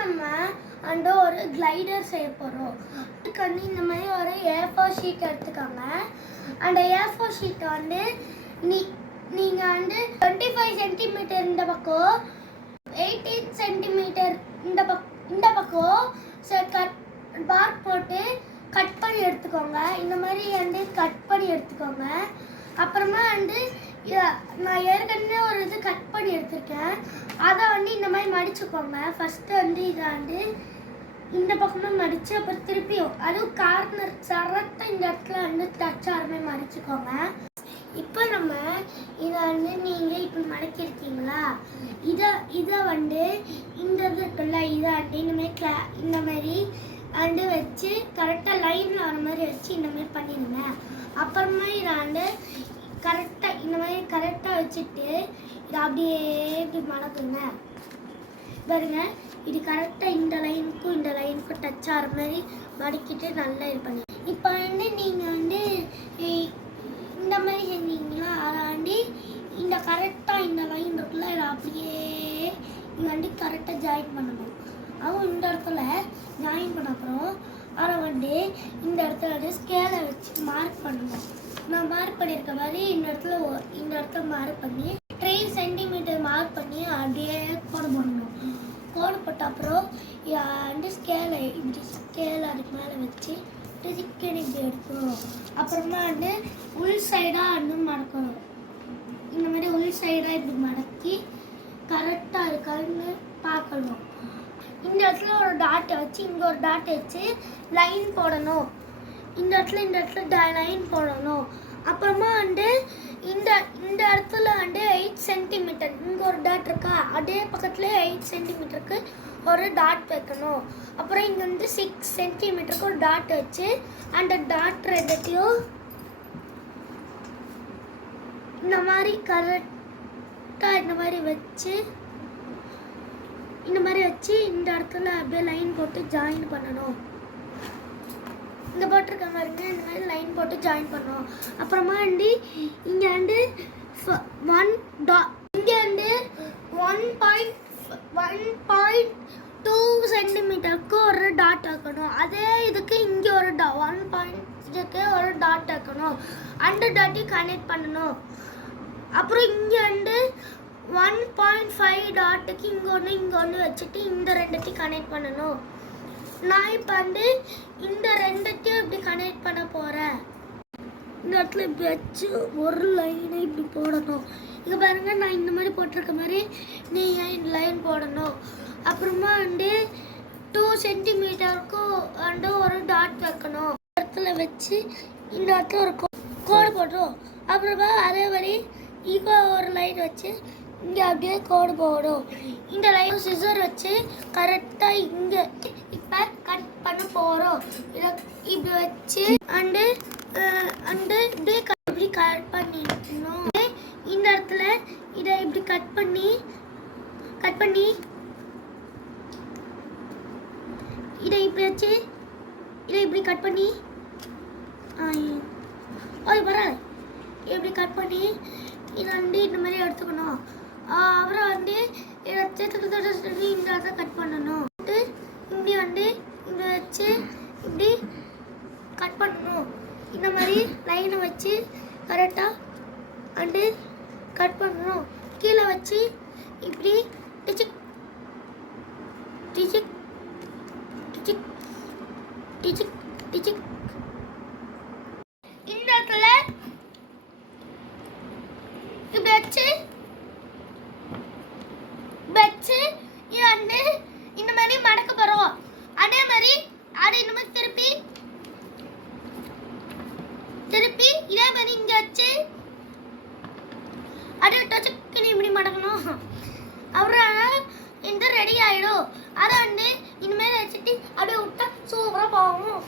நம்ம ஒரு கிளைடர் செய்ய போகிறோம். அதுக்கு இந்த மாதிரி ஒரு A4 ஷீட் எடுத்துக்கோங்க. அந்த A4 ஷீட்டை நீங்கள் 25 சென்டிமீட்டர் இந்த பக்கம், 18 சென்டிமீட்டர் இந்த பக்கம் மார்க் போட்டு கட் பண்ணி எடுத்துக்கோங்க. இந்த மாதிரி கட் பண்ணி எடுத்துக்கோங்க. அப்புறமா நான் ஏற்கனவே ஒரு இது கட் பண்ணி எடுத்துருக்கேன். அதை இந்த மாதிரி மடிச்சுக்கோங்க. ஃபஸ்ட்டு இதை இந்த பக்கமாக மடித்து அப்புறம் திருப்பியும் அதுவும் கார்னர் சரத்தை இந்த இடத்துல டச் ஆகிற மாதிரி மடிச்சுக்கோங்க. இப்போ நம்ம இதை நீங்கள் இப்படி மடக்கிருக்கீங்களா, இதை இந்த இது இருக்குல்ல, இதை இந்த மாதிரி வச்சு கரெக்டாக லைனில் வர மாதிரி வச்சு இந்த மாதிரி பண்ணிடுங்க. அப்புறமா இதை கரெக்டாக இந்த மாதிரி கரெக்டாக வச்சுட்டு இதை அப்படியே இப்படி மடக்குங்க. பாருங்க, இது கரெக்டாக இந்த லைனுக்கும் டச் ஆகிற மாதிரி மடக்கிட்டு நல்லா இது பண்ணி. இப்போ நீங்கள் இந்த மாதிரி செஞ்சீங்களா, அதை இந்த கரெக்டாக இந்த லைன் இருக்குல்ல, இதை அப்படியே இங்கே கரெக்டாக ஜாயின் பண்ணணும். அதுவும் இந்த இடத்துல ஜாயின் பண்ண அப்புறம் அதை இந்த இடத்துல ஸ்கேலை வச்சு மார்க் பண்ணணும். நான் மார்க் பண்ணியிருக்க மாதிரி இந்த இடத்துல மார்க் பண்ணி 3 சென்டிமீட்டர் மார்க் பண்ணி அப்படியே கோடு போடணும். கோடு போட்ட அப்புறம் ஸ்கேலை அதுக்கு மேலே வச்சு சிக்கன் இப்படி எடுக்கணும். அப்புறமா உள் சைடாக மடக்கணும். இந்த மாதிரி உள் சைடாக இப்படி மடக்கி கரெக்டாக இருக்கான்னு பார்க்கணும். இந்த இடத்துல ஒரு டாட்டை வச்சு இங்கே ஒரு டாட்டை வச்சு லைன் போடணும். இந்த இடத்துல லைன் போடணும். அப்புறமா இந்த இடத்துல 8 சென்டிமீட்டர் இங்கே ஒரு டாட் இருக்கா, அதே பக்கத்தில் 8 சென்டிமீட்டருக்கு ஒரு டாட் வைக்கணும். அப்புறம் இங்கே 6 சென்டிமீட்டருக்கு ஒரு டாட் வச்சு அந்த டாட் ரெண்டையும் இந்த மாதிரி கரெக்டாக இந்த மாதிரி வச்சு இந்த இடத்துல அப்படியே லைன் போட்டு ஜாயின் பண்ணணும். இந்த போட்டிருக்க பாருங்க, இந்த மாதிரி லைன் போட்டு ஜாயின் பண்ணணும். அப்புறமா இங்கே 1.2 சென்டிமீட்டருக்கு ஒரு டாட் வைக்கணும். அதே இதுக்கு இங்கே ஒரு 1.க்கு ஒரு டாட் வைக்கணும். அந்த டாட்டையும் கனெக்ட் பண்ணணும். அப்புறம் இங்கே 1.5 டாட்டுக்கு இங்கே ஒன்று வச்சுட்டு இந்த ரெண்டுத்தையும் கனெக்ட் பண்ணணும். நான் இப்போ இந்த ரெண்டுத்தையும் இப்படி கனெக்ட் பண்ண போகிறேன். இந்த இடத்துல இப்படி வச்சு ஒரு லைனை இப்படி போடணும். இங்கே பாருங்க, நான் இந்த மாதிரி போட்டிருக்க மாதிரி நீங்கள் இந்த லைன் போடணும். அப்புறமா 2 சென்டிமீட்டருக்கும் ஒரு டாட் வைக்கணும். இடத்துல வச்சு இந்த இடத்துல ஒரு கோடு போடுறோம். அப்புறமா அதே மாதிரி இங்கே ஒரு லைன் வச்சு இங்கே அப்படியே கோடு போடும். இந்த லைன் சிசர் வச்சு கரெக்டாக இங்கே இப்போ கட் பண்ண போகிறோம். இதை இப்படி வச்சு இப்படி கட் பண்ணிடணும். இந்த இடத்துல இதை இப்படி கட் பண்ணி இதை இப்படி வச்சு இதை இப்படி கட் பண்ணி பரவாயில்ல இப்படி கட் பண்ணி இதை இந்த மாதிரி எடுத்துக்கணும். அப்புறம் இதை இந்த இடத்த கட் பண்ணணும். இப்படி இப்படி வச்சு இப்படி கட் பண்ணணும். இந்த மாதிரி லைனை வச்சு கரெக்டாக கட் பண்ணணும். கீழே வச்சு இப்படி டிச்சிக் டிச்சிக் டிச்சிக் டிச்சிக் டிச்சிக் இந்த இடத்துல இப்படி வச்சு இந்த மாதிரி மடக்க போறோம். அதே மாதிரி இந்த மாதிரி திருப்பி இதே மாதிரி இங்க வச்சு அப்படியே டச்சுக்கு இப்படி மடக்கணும். அப்புறம் இந்த ரெடி ஆயிடும். அதை இந்த மாதிரி வச்சுட்டு அப்படியே விட்டா சூப்பரா போகும்.